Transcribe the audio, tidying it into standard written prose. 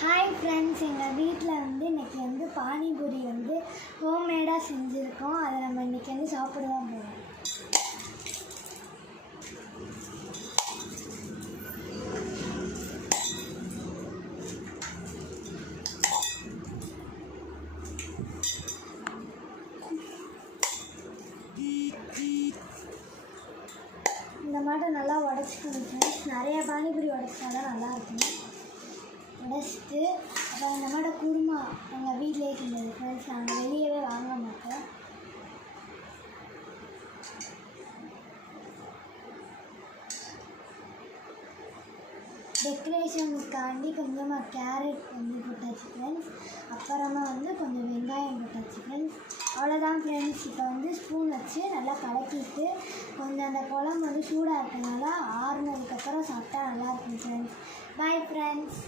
Hi friends, எங்கள் வீட்டில் இன்றைக்கி பானிபூரி ஹோம்மேடாக செஞ்சுருக்கோம். அதை நம்ம இன்றைக்கி சாப்பிட தான் போகிறோம். இந்த மாதிரி நல்லா உடச்சிக்கணும் ஃப்ரெண்ட்ஸ். நிறைய பானிபூரி உடச்சா தான் நல்லாயிருக்கும். உடச்சிட்டு அப்புறம் இந்த மாதிரி குருமா எங்கள் வீட்டிலே இருந்தது ஃப்ரெண்ட்ஸ். நாங்கள் வெளியவே வாங்க மாட்டோம். டெக்கரேஷனுக்காண்டி கொஞ்சமாக கேரட் போட்டாச்சு ஃப்ரெண்ட்ஸ். அப்புறமா கொஞ்சம் வெங்காயம் போட்டாச்சு ஃப்ரெண்ட்ஸ். அவ்வளோதான் ஃப்ரெண்ட்ஸ். இப்போ ஸ்பூன் வச்சு நல்லா கலக்கிட்டு கொஞ்சம் அந்த குழம்பு சூடாக இருக்கனால ஆறுனதுக்கப்புறம் சாப்பிட்டா நல்லாயிருக்கும் ஃப்ரெண்ட்ஸ். Bye friends.